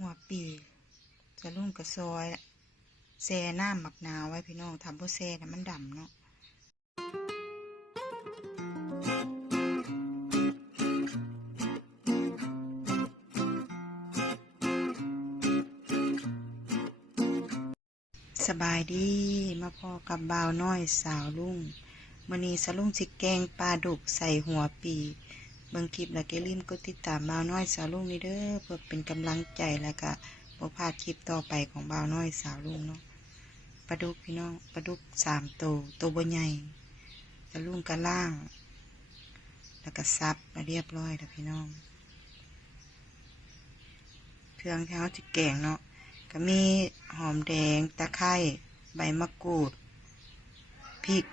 หัวปีจะลุ่งกระซอยแซ่น้ำหมักนาวไว้พี่น้องทำบ่แซ่น่ะมันดำเนาะสบายดีมาพอกับบ่าวน้อยสาวลุงมือนี้สาลุงสิแกงปลาดุกใส่หัวปี เบิ่งคลิปแล้วก็ลืมกดติดตามบ่าวน้อยสาวลุงนี่เด้อเพื่อเป็นกำลังใจแล้วก็บ่พลาดคลิปต่อไปของบ่าวน้อยสาวลุงเนาะปลาดุกพี่น้องปลาดุกสามตัวตัวบ่ใหญ่สาวลุงก็ล่าง แล้วก็ซับมาเรียบร้อยแล้วพี่น้อง เครื่องที่เขาจะแกงเนาะก็มีหอมแดงตะไคร้ใบมะกรูดพริก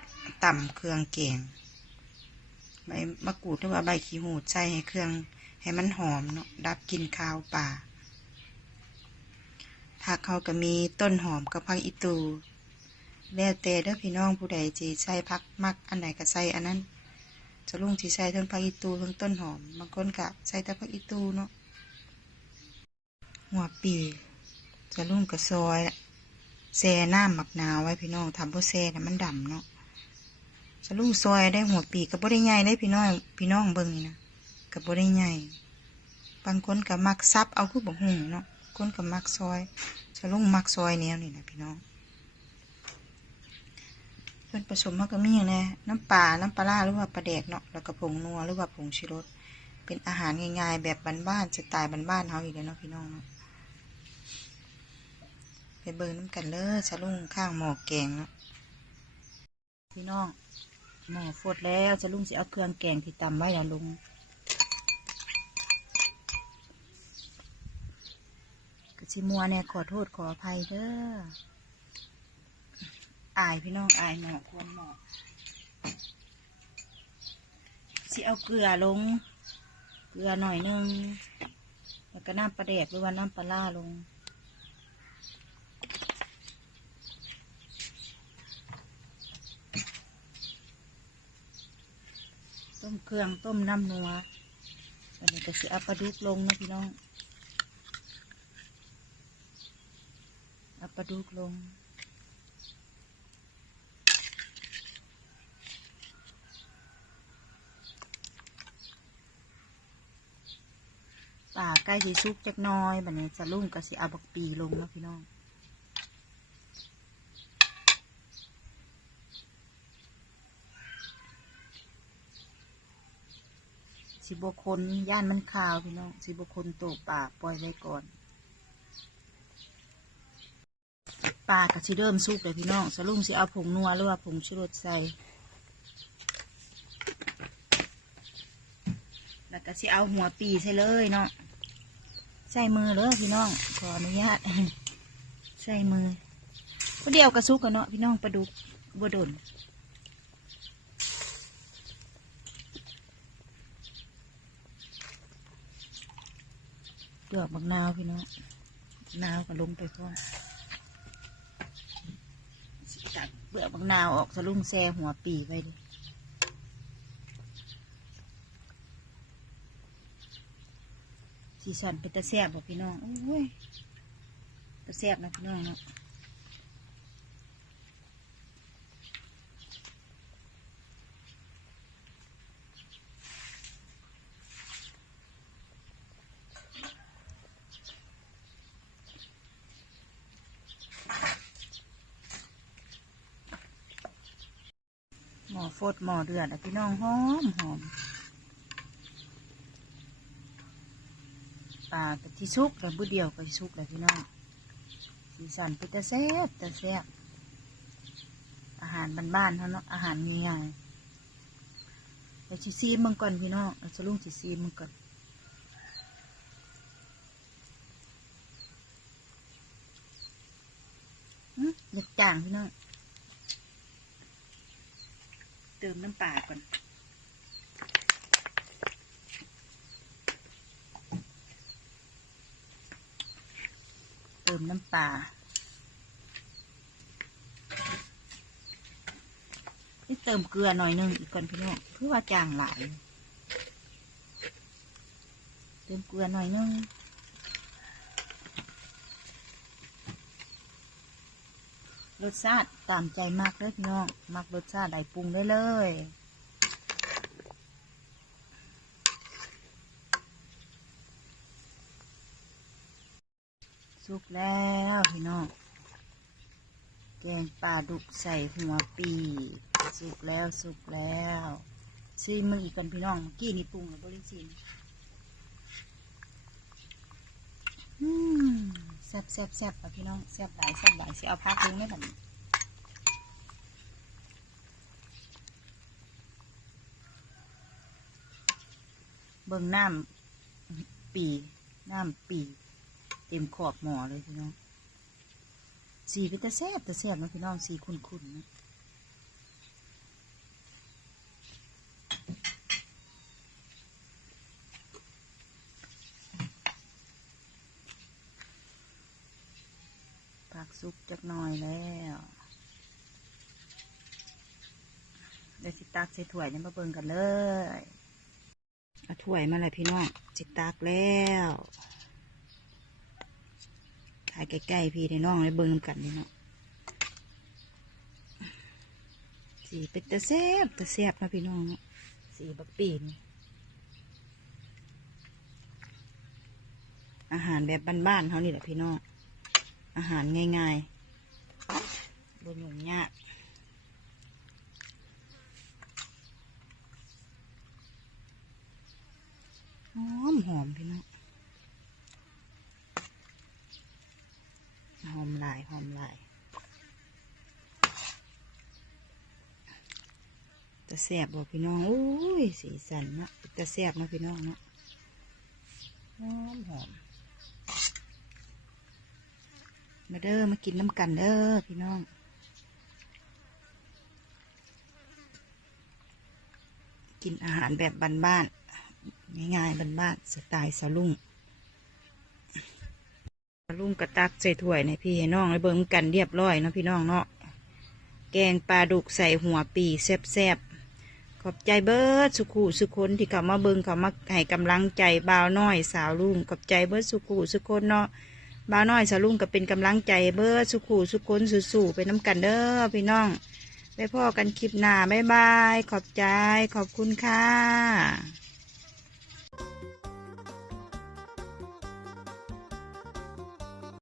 ต่ำเครื่องแกง ใบมะกรูดหรือว่าใบขี้หูดใส่ให้เครื่อง ให้มันหอมเนาะดับกลิ่นคาวป่าผักเขาก็มีต้นหอมกับผักอีตูแล้วแต่เด้อพี่น้องผู้ใดจีใส่ผักมักอันไหนก็ใส่อันนั้น จะลุงจีใส่ทั้งผักอีตูทั้งต้นหอมบางคนก็ใส่แต่ผักอีตูเนาะหัวปี จะลุงกระซอยแซ่น้ำหมักนาวไว้พี่น้องทำบ่แซ่นะมันดำเนาะ สลูกซอยได้หัวปีกกับบ่ได้ใหญ่ได้พี่น้องพี่น้องเบิ่งนี่นะกับบ่ได้ใหญ่บางคนกับมักซับเอาคือบ่หุงเนาะคนกับมักซอยสลุงมักซอยแนวนี่นะพี่น้องส่วนผสมมันก็มีอย่างแน่น้ำปลาน้ำปลาหรือว่าปลาแดกเนาะแล้วก็ผงนัวหรือว่าผงชูรสเป็นอาหารง่ายๆแบบบ้านๆสไตล์บ้านๆเฮาอีกแล้วเนาะพี่น้องเนาะไปเบิ่งน้ำกันเลยสลุงข้างหม้อแกงเนาะพี่น้อง หม้อฟดแล้วจะลุงสิเอาเครื่องแกงที่ตำไว้แล้วลุงกสิมัวเนี่ยขอโทษขออภัยเด้ออายพี่น้องอายหมอควรหมอสิเอาเกลือลง เกลือหน่อยหนึง แล้วก็น้ำปลาแดกหรือว่าน้ำปลาล่าลง ต้มเครื่องต้มน้ำนัวอันนี้ก็คือเอาปลาดุกลงนะพี่น้องเอาปลาดุกลงป่าใกล้สิสุกจักน้อยบัดนี้จะลุ่งก็สิเอาบักปีลงนะพี่น้อง สิบคนย่านมันขาวพี่น้องสิบคนโตป่าปล่อยไว้ก่อนป่าก็สิเริ่มสุกเลยพี่น้องสลุงสิเอาผงนัวหรือว่าผงชูรสใส่ แล้วก็สิเอาหัวปีใส่เลยเนาะ ใส่มือเลยพี่น้อง ขออนุญาต ใส่มือก็เดียวกระซุกกันเนาะพี่น้องปลาดุกบดน เปลือกบักนาวพี่น้องนาวก็ลงไปก่อนตัดเปลือกบักนาวออกทะลุงแซ่หัวปีไปดิสีสันเป็นตะแซ่บบ่พี่น้องโอ้ยตะแซ่บนะพี่น้องเนาะ ฟดหม้อเดือดอะพี่น้องหอมหอมปลากะที่ซุกแต่บุเดียวก็สิซุกเลยพี่น้องสีสันเป็นตะแซ่บตะแซ่บอาหารบ้านๆเขาเนาะอาหารง่ายๆเดี๋ยวชิซีมึงก่อนพี่น้องเอาจะลุงชิซีมึงก่อนอยากจ่างพี่น้อง เติมน้ำปลาก่อน เติมน้ำปลานี่เติมเกลือหน่อยหนึงอีกก่อนพี่น้องเพื่อว่าจางหลาย เติมเกลือหน่อยหนึง รสชาติตามใจมากเลยพี่น้องมักรสชาติใดปรุงได้เลยสุกแล้วพี่น้อง แกงปลาดุกใส่หัวปีสุกแล้วสุกแล้วซีมึงอีกกันพี่น้องมุกี้นี่ปรุงแล้วบริสินอืม แซ่บแซ่บแซ่บค่ะพี่น้องแซ่บหลายแซ่บหลายสิเอาพักลงได้แบบนี้เบิ่งน้ำปีน้ำปีเต็มขอบหม้อเลยพี่น้องสีเป็นตะแซ่บตะแซ่บนะพี่น้องสีขุ่นๆนะ สุกจักหน่อยแล้วเดี๋ยวสิตักใส่ถ้วยนี่มาเบิ่งกันเลยเอาถ้วยมาเลยพี่น้องสิตักแล้วถ่ายใกล้ๆพี่ในน้องเลยเบิ่งนำกันนี่เนาะสีเป็นตะแซบตะแซบนะพี่น้องเนาะสีบักปีนอาหารแบบบ้านๆเขานี่แหละพี่น้อง อาหารง่ายๆบนยุ่งยากหอมหอมพี่น้องหอมหลายหอมหลายตะแสบบ่พี่น้องอุ้ยสีสันเนาะตะแสบนะพี่น้องเนาะหอมหอม มาเด้อมากินน้ำกันเด้อพี่น้องกินอาหารแบบบ้านๆง่ายๆบ้านๆสไตล์สลุ่งสลุ่งกระตักใส่ถ้วยในพี่ให้น้องให้เบิ่งกันเรียบร้อยเนาะพี่น้องเนาะแกงปลาดุกใส่หัวปีแซ่บๆขอบใจเบิร์ดสุขุสุคนที่เขามาเบิ่งเขามาให้กำลังใจบ่าวน้อยสาวลุ่งขอบใจเบิร์ดสุขุสุคนเนาะ บ้าน้อยสลุงก็เป็นกำลังใจเบอร์สุขูสุคนสู่ๆไปน้ำกันเด้อพี่น้องไปพ่อกันคลิปหน้าบ๊ายบาย ขอบใจขอบคุณค่ะ